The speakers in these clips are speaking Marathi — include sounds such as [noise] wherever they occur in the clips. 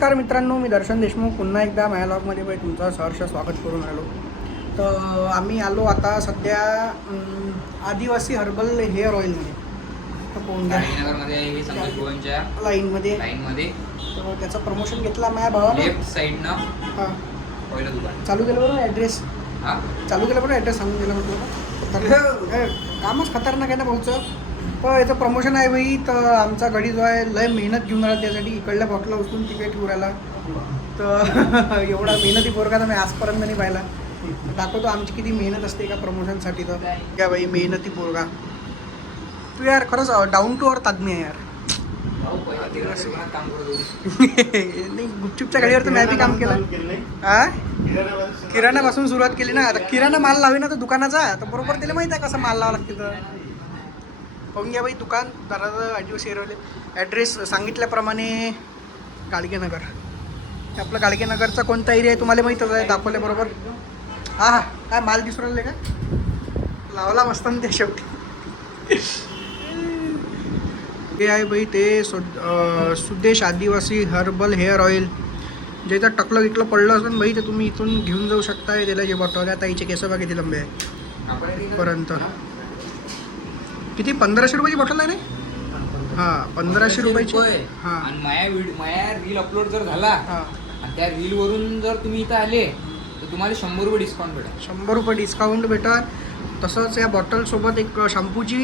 नमस्कार मित्रांनो मी दर्शन देशमुख. पुन्हा एकदा माझ्या लॉगमध्ये बाई तुमचं सहर्ष स्वागत करून आलो तर आम्ही आलो आता सध्या आदिवासी हर्बल हेअर ऑइलमध्ये. तर लाईनमध्ये. लाईनमध्ये. तर त्याचं प्रमोशन घेतला माझ्या भावानं. लेफ्ट साईडनं हां. पहिलं दुकान. चालू केलं बरोबर ॲड्रेस हा. चालू केलं बरं ॲड्रेस सांगून दिलं म्हटलं. तर हे कामच खतरनाक आहे ना भाऊचं? पण याचं प्रमोशन आहे भाई तर आमचा गडी जो आहे लय मेहनत घेऊन राहिला त्यासाठी. इकडल्या बॉटला उचलून तिकडे ठेवू राहिला. तर [laughs] एवढा मेहनती पोरगा तर मी आजपर्यंत नाही पाहिला. दाखवतो आमची किती मेहनत असते एका प्रमोशनसाठी तर. क्या भाई मेहनती पोरगा. तू यार खरंच डाऊन टू अर्थ आदमी आहे यार. भाऊ नाही गाडीवर तर मी बी काम केलं. हा किराणापासून सुरुवात केली ना. आता किराणा माल लावे ना तर दुकानाचा. तर बरोबर त्याला माहिती आहे कसा माल लावा लागते तर. पाहून घ्या बाई दिवस दाराचं ॲड्रेस एरवले ॲड्रेस सांगितल्याप्रमाणे गाडगेनगर. आपलं गाडगेनगरचा कोणता एरिया आहे तुम्हाला माहीतच आहे? दाखवल्याबरोबर हा हा. काय माल दिसून राहिले का? लावला मस्त ना ते शेवटी. हे आहे बाई ते सुदेश आदिवासी हर्बल हेअर ऑइल. जे इथं टकलं गिटलं पडलं असेल बाई ते तुम्ही इथून घेऊन जाऊ शकता त्याला जे बॉटल आहे ताईचे केस बघा किती लंबे आहे पर्यंत किती? पंधराशे रुपयाची बॉटल आहे ना हां पंधराशे रुपयाची. हां. आणि माया व्हिडिओ माया रील अपलोड जर झाला हां. आणि त्या रील वरून जर तुम्ही इथं आले तर तुम्हाला शंभर रुपये डिस्काउंट भेटेल. शंभर रुपये डिस्काउंट भेटत तसंच या बॉटलसोबत एक शॅम्पूची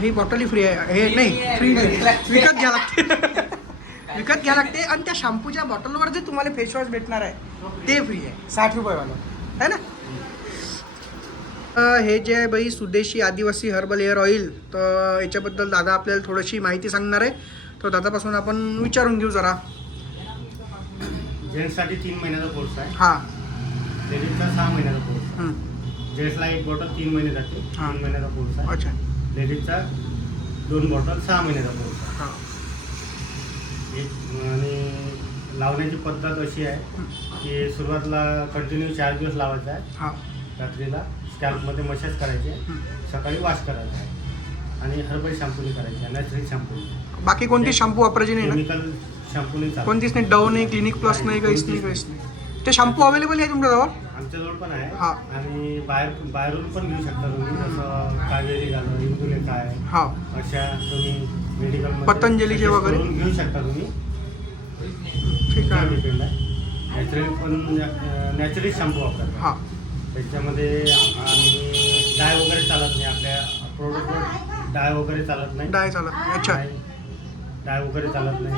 ही बॉटलही फ्री आहे. हे नाही फ्री नाही. विकत घ्या लागते. [laughs] विकत घ्या लागते. आणि त्या शॅम्पूच्या बॉटलवर जे तुम्हाला फेसवॉश भेटणार आहे ते फ्री आहे. साठ रुपयेवालं. आहे ना? हे जे आहे बाई सुदेशी आदिवासी हर्बल हेअर ऑइल तर याच्याबद्दल दादा आपल्याला थोडीशी माहिती सांगणार आहे. तर दादापासून आपण विचारून घेऊ जरा. जेंट्ससाठी तीन महिन्याचा कोर्स आहे. हां. लेडीजचा सहा महिन्याचा कोर्स आहे. हं. जेंट्सला एक बॉटल तीन महिने जाते. हा. तीन महिन्याचा कोर्स आहे. अच्छा. लेडीजचा दोन बॉटल सहा महिन्याचा कोर्स हां. आहे एक आणि लावण्याची पद्धत अशी आहे की सुरुवातीला कंटिन्यू चार दिवस लावायचा आहे. हां. रात्रीला. स्कॅल्पमध्ये मसाज करायचे. सकाळी वॉश करायचा आहे आणि हर्बल शॅम्पूने करायचे नॅचरल शॅम्पू बाकी कोणती शॅम्पू वापरायची नाही ना? केमिकल शॅम्पूने चालू कोणतीच नाही डव नाही क्लिनिक प्लस नाही काहीच नाही काहीच नाही. ते शॅम्पू अवेलेबल आहे तुमच्याजवळ आमच्याजवळ पण आहे. हा. आणि बाहेर बाहेरून पण घेऊ शकता तुम्ही जसं कावेरी झालं इंदुलेखा आहे. हा. अशा तुम्ही मेडिकल पतंजलीचे वगैरे? घेऊ शकता तुम्ही. ठीक आहे. डिपेंड आहे नॅचरल पण नॅचरली शॅम्पू वापरतात हा. त्याच्यामध्ये आणि डाय वगैरे चालत नाही आपल्या प्रोडक्टवर डाय वगैरे चालत नाही. डाय चालत नाही. अच्छा. डाय वगैरे चालत नाही.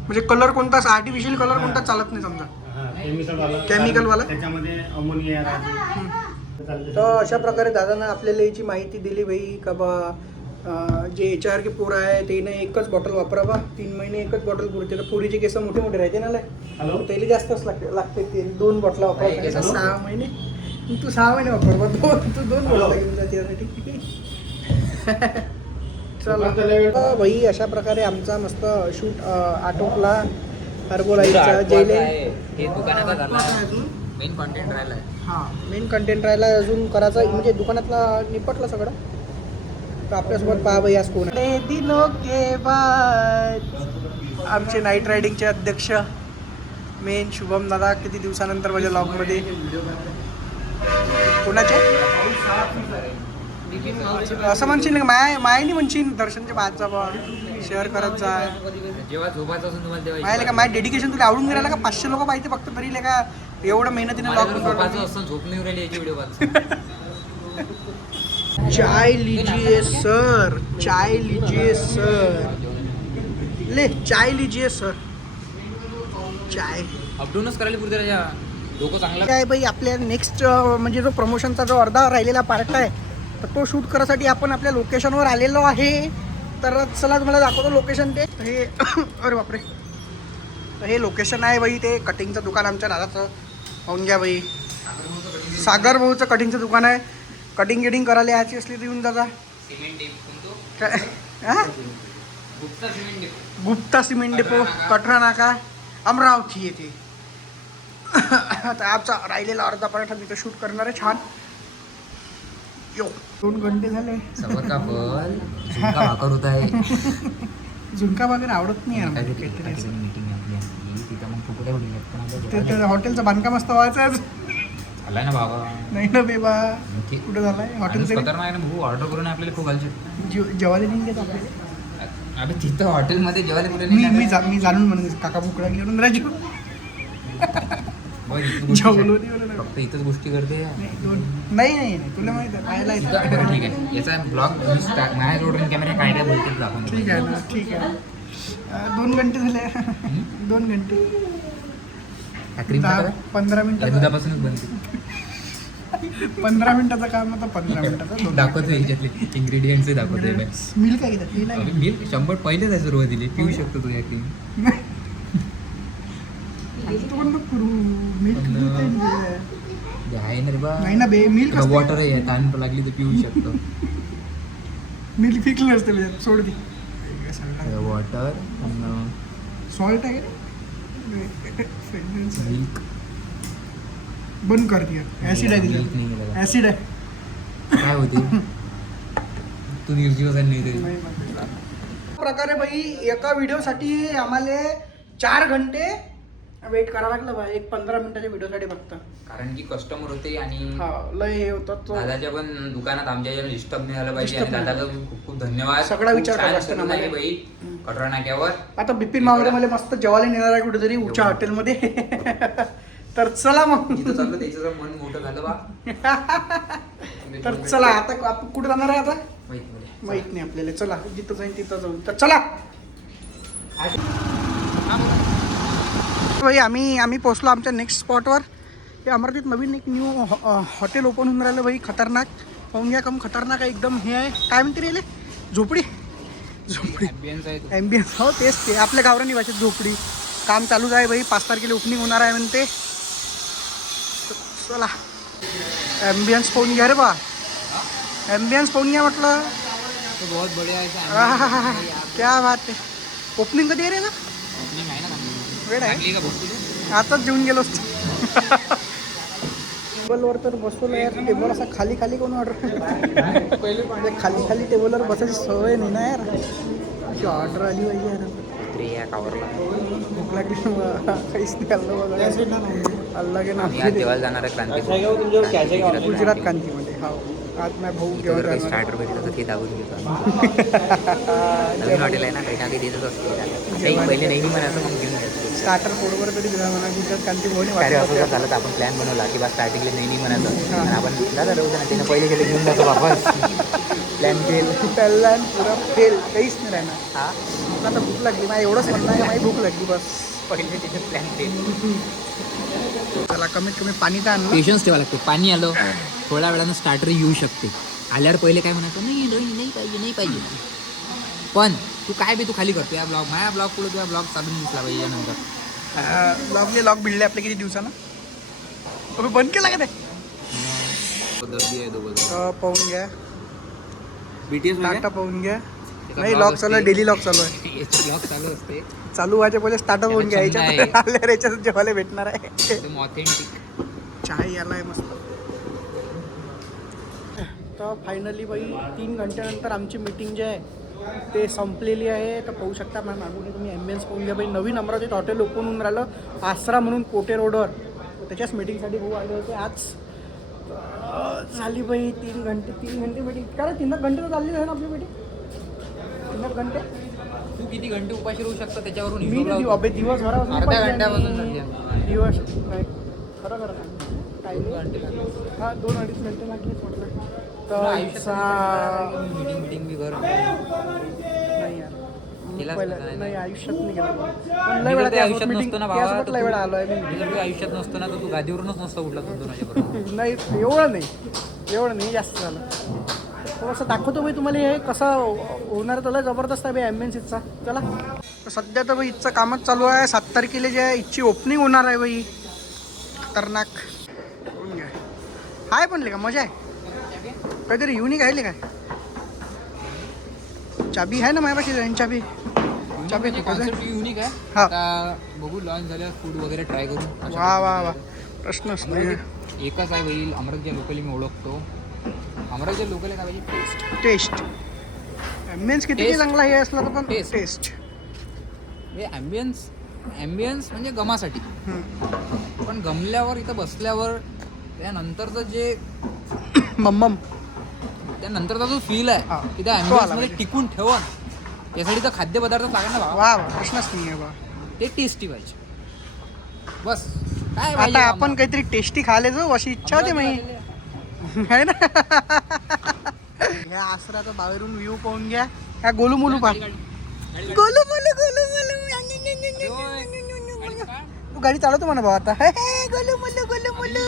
म्हणजे कलर कोणता? आर्टिफिशियल कलर कोणता चालत नाही समजा. हा केमिकल वाला. Chemical वाला? त्याच्यामध्ये अमोनिया राहते. चालते. तर अशा प्रकारे दादानं आपल्याला याची माहिती दिली बाई का बा अं, जे याच्यासारखे पोरं आहे ते ना एकच बॉटल वापरावा. तीन महिने एकच बॉटल पुरते. तर पोरीचे केस मोठे मोठे राहते ना लय. हॅलो त्याला जास्तच लागते लागते ते. दोन बॉटला नाही. हॅलो? सहा महिने. तू सहा महिने वापर बा. दोन तू दोन? बॉटला घेऊन जाते यासाठी चला. भाई अशा प्रकारे आमचा मस्त शूट आटोपला हरबोलाईचा जेले हे मेन कॉन्टेंट राहिला हा मेन कंटेंट राहिला अजून करायचा म्हणजे दुकानातला निपटलं सगळं? तर आपल्यासोबत पहा भाई आज कोण आहे? दिनो के बाद. आमचे नाईट रायडिंगचे अध्यक्ष मेन शुभम दादा किती दिवसानंतर माझ्या लॉगमध्ये कोणाचे? असं म्हणशील का माय मायनी म्हणशील दर्शनच्या बादचा बा शेअर करत जा. जेव्हा झोपायचं असून तुम्हाला तेव्हा माहिती का माझं डेडिकेशन तुला आवडून गेला का? पाचशे लोक पाहिजे फक्त तरी का एवढं मेहनतीने झोपायचं असं झोप नाही याची व्हिडिओ चाय लीजिए सर चाय लीजिए सर. ले चाय लीजिए सर. चाय. अपडाऊनच करायला पुरते राजा. डोकं चांगला काय बाई आपल्या नेक्स्ट म्हणजे जो प्रमोशनचा जो अर्धा राहिलेला पार्ट आहे तर तो शूट करायसाठी आपण आपल्या लोकेशनवर आलेलो आहे. तर चला तुम्हाला दाखवतो लोकेशन ते. हे [coughs] अरे बापरे. तर हे लोकेशन आहे बाई ते कटिंगचं दुकान आमच्या दादाचं. पाहून घ्या बाई. सागर भाऊचं कटिंगचं दुकान आहे. कटिंग गिटिंग करायला यायची असली तर येऊन हा? गुप्ता सिमेंट डेप कटरा नाका. अमरावती येथे. आता आमचा राहिलेला अर्धा पराठा तिथं शूट करणार आहे छान. यो दोन घंटे झाले. सबर का फल झुणका भाकर होत आहे. [laughs] झुणका वगैरे आवडत नाही यार. मीटिंग तिथं मग फुकट्या होईल पण ते ते हॉटेलचं बांधकाम असतं व्हायचं. झालाय ना बाबा. नाही ना बेबा. ते- कुठं झालाय? हॉटेलचं खतरनाक ना भाऊ ऑर्डर करून आपल्याला खूप घालचे जेव- जेवायला नाही घेत आपल्याला. अबे तिथं हॉटेलमध्ये जेवायला कुठे मी मी मी जाणून म्हणून काका भूक लागली म्हणून राजू. [laughs] [laughs] फक्त इथंच गोष्टी करते. नाही दोन. नाही तुला माहीत आहे पाहायला इथं- येतं. बरं ठीक आहे. याचा ब्लॉग माझ्या जोडून कॅमेरा काय काय बोलते दाखवून ठीक आहे ना ठीक आहे. दोन घंटे झाले. दोन घंटे. पंधरा दुधापासूनच बनते पंधरा मिनिटाचं काम होतं पंधरा [laughs] मिनिटाचं. दोन दाखवतो याच्यातले इंग्रेडियंट्स दाखवतोय. मिल्क आहे शंभर पहिलेच आहे सुरुवातीला पिऊ शकतो तू या क्रीम [laughs] तू पण नको करू मिल्क पण, दूध आहे ना ते. रे बा. नाही ना बे मिल्क असते. वॉटर आहे ताण लागली तर पिऊ [laughs] शकतो. मिल्क फिकलं असते त्याच्यात सोड दे वॉटर सॉल्ट आहे. मिल्क बंद कर दिया ऍसिड आहे मिल्क नाही तिला गेलं. ऍसिड आहे. काय होते? [laughs] तू निर्जीव. नाही तरी प्रकारे बाई एका व्हिडिओसाठी आम्हाला चार घंटे वेट करावं लागलं बा एक पंधरा मिनिटाच्या व्हिडिओसाठी फक्त. कारण की कस्टमर होते आणि हा लय हे होतं तो दादाच्या पण दुकानात आमच्या डिस्टर्ब नाही झालं पाहिजे. Disturb आणि नाही. दादाला खूप खूप धन्यवाद. सगळा विचार करावा लागतो ना मला. कटरा नाक्यावर. आता बिपिन मावडे मला मस्त जेवायला नेणार आहे कुठेतरी उच्या हॉटेलमध्ये. तर चला मग. चाललं त्याचं मन मोठं झालं बा. तर चला आता आपण कुठे जाणार आहे आता? माहीत नाही. माहीत नाही आपल्याला. चला जिथं जाईन तिथं जाऊ तर चला. भाई आम्ही आम्ही पोहोचलो आमच्या नेक्स्ट स्पॉटवर ते अमरावतीत नवीन एक न्यू हॉटेल ओपन होऊन राहिलं भाई खतरनाक. पाहून घ्या कम खतरनाक आहे एकदम. हे आहे काय म्हणते रे झोपडी? झोपडी. ॲम्बियन्स हो तेच ते. आपल्या गावरानी भाषेत झोपडी. काम चालूच आहे भाई पाच तारखेला ओपनिंग होणार आहे म्हणते. चला. ॲम्बियन्स पाहून घ्या रे बा. ॲम्बियन्स पाहून घ्या म्हटलं. बहुत बढिया. क्या बात आहे. ओपनिंग कधी आहे रे ना opening आहे ना चांगली. वेळ आहे? आताच जेवून गेलो असतो. [laughs] टेबलवर तर बसवलं यार टेबल असा खाली खाली कोण ऑर्डर पहिले खाली खाली टेबलवर बसायची सवय नाही ना यार. अशी ऑर्डर आली पाहिजे यार. रे या कावरला. भूक लागली मग काहीच नाही खाल्लं बघा अल्ला के जेवायला जाणार आहे क्रांती क्रांती गुजरात कांतीमध्ये हा. आज नाही भाऊ. स्टार्टर भेटलं तर ते दाबून घेतो [laughs] नवीन हॉटेल आहे ना काही ना काही देतच असते. पहिले नेहमी म्हणायचं मग घेऊन घ्यायचं स्टार्टर पोटवर तरी दिला म्हणा गुजरात कांती भाऊने कार्य वाटलं असं झालं तर आपण प्लॅन बनवला की बा स्टार्टिंगला नेहमी म्हणायचं. हा. आणि आपण दादा राहू ना त्यानं पहिले गेले घेऊन जातो वापस. प्लॅन केल त्याला आणि पुरा फेल काहीच नाही राहणार. हा? आता भूक लागली. मला एवढंच म्हणणं आहे माझी भूक लागली बस. पहिले त्याच्यात प्लॅन केल त्याला कमीत कमी पाणी तर आणलं. पेशन्स ठेवा लागते. पाणी आलं थोड्या वेळानं स्टार्टर येऊ शकते. आल्यावर पहिले काय म्हणायचं? नाही नाही नाही पाहिजे नाही पाहिजे. पण तू काय बी तू खाली करतो. या ब्लॉग माझ्या ब्लॉग पुढे तुझ्या ब्लॉग चालून दिसला पाहिजे यानंतर. लॉग भिडले आपले किती दिवसानं? अबे बंद केला का ते? पाहून घ्या. बीटीएस टाटा पाहून घ्या. नाही लॉग चालू आहे. डेली लॉग चालू आहे. [laughs] ब्लॉग चालू असते. चालू व्हायच्या पहिले स्टार्टअप होऊन घ्या याच्यात जेवायला भेटणार आहे. ऑथेंटिक चहा याला आहे मस्त. तर फायनली बाई तीन घंट्यानंतर आमची मीटिंग जी आहे ते संपलेली आहे तर पाहू शकता मॅम मागून तुम्ही ॲम्बियन्स पाहून घ्या. बाई नवीन अमरावतीत हॉटेल ओपन होऊन राहिलं. आसरा म्हणून कोटे रोडवर त्याच्याच मीटिंगसाठी भाऊ आले होते आज. झाली बाई तीन घंटे तीन घंटे मीटिंग कारण तीन घंटे तर चालली आहे ना आपली मीटिंग तीन घंटे? तू किती घंटे उपाशी राहू शकतो त्याच्यावरून मी हिशोब तर लावतो. दिव- अबे दिवसभरापासून अर्ध्या घंट्यापासून झाली दिवस काय खरं खरं. घंटे लागले. हा दोन अडीच मिनिटं लागलीच म्हटलं तर आयुष्यात सा- मीटिंग कर नाही यार. पहिलं- नाही. नाही. आयुष्यात नाही गेला. पण मी लय जर वेळा त्यासोबत आयुष्यात meeting- नसतो ना भावा त्यासोबत तर लय तू- वेळा आलोय मी. मी तू आयुष्यात नसतो ना तर तू गादीवरूनच नसतो उठला तू दोन वाजेपर्यंत नाही एवढं नाही. एवढं नाही जास्त झालं. थोडंसं दाखवतो बाई तुम्हाला हे कसं होणार तुला जबरदस्त आहे बाई ॲम्बियन्स चला. तर सध्या तर बाई इथचं कामच चालू आहे. सात तारखेला जे आहे इथची ओपनिंग होणार आहे बाई खतरनाक. आहे पण का मजा आहे. काहीतरी युनिक आहे काय चाबी आहे ना माझ्यापाशी चाबी चाबी जाईन? कॉन्सेप्ट युनिक आहे हा. बघू लॉन्च झाल्यावर फूड वगैरे ट्राय करू वा वा वा. प्रश्नच नाही अमरावतीत एकच आहे होईल अमरावतीच्या लोकली मी ओळखतो अमरावतीच्या लोकल काय पाहिजे टेस्ट टेस्ट ॲम्बियन्स किती. चांगला हे असला तर पण. टेस्ट हे ॲम्बियन्स ॲम्बियन्स म्हणजे गमासाठी. पण गमल्यावर इथं बसल्यावर त्यानंतरचं जे [coughs] मम्मम त्यानंतरचा जो फील. आहे की त्या पाहिजे. टिकून ठेवून यासाठी तर खाद्यपदार्थ बाबा वा वा प्रश्नच नाही आहे बा ते टेस्टी पाहिजे बस काय आता पाहिजे आपण आम्हाला? काहीतरी टेस्टी खायला जाऊ अशी इच्छा होते वालेले. आहे [laughs] ना ह्या आसराचा बाहेरून व्ह्यू पाहून घ्या ह्या गोलू मुलू पा गाडी, गाडी, गाडी, गाडी. गोलू मुलू गोलू मुलू तू गाडी चालवतो म्हणा भाऊ आता. गोलू मुलू गोलू मुलू.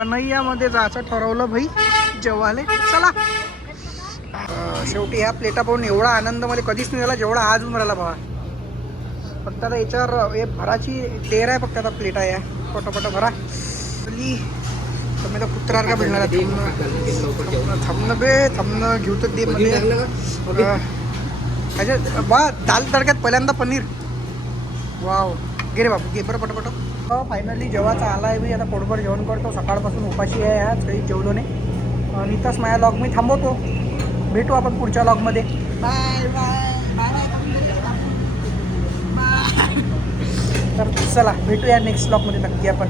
कन्हैयामध्ये जायचं ठरवलं भाई. जेवाले. चला. शेवटी ह्या प्लेटा पाहून एवढा आनंद मला कधीच नाही झाला जेवढा आज राहिला बाबा फक्त आता याच्यावर हे भराची टेर आहे फक्त आता प्लेटा या पटपट भरा. तर तर कुत्रार का भेटणार. थांबणं बे थांबणं घेऊ तर दे मध्ये? अच्छा बा दाल तडक्यात पहिल्यांदा पनीर. वाव. गे रे बाबू घे. बरं पटपट. फायनली जेवायचा आला आहे मी आता पोटभर जेवण करतो. सकाळपासून उपाशी आहे आज काही जेवलो नाही आणि इथंच माझ्या लॉग मी थांबवतो. भेटू आपण पुढच्या लॉगमध्ये बाय बाय तर चला भेटूया नेक्स्ट लॉगमध्ये नक्की आपण.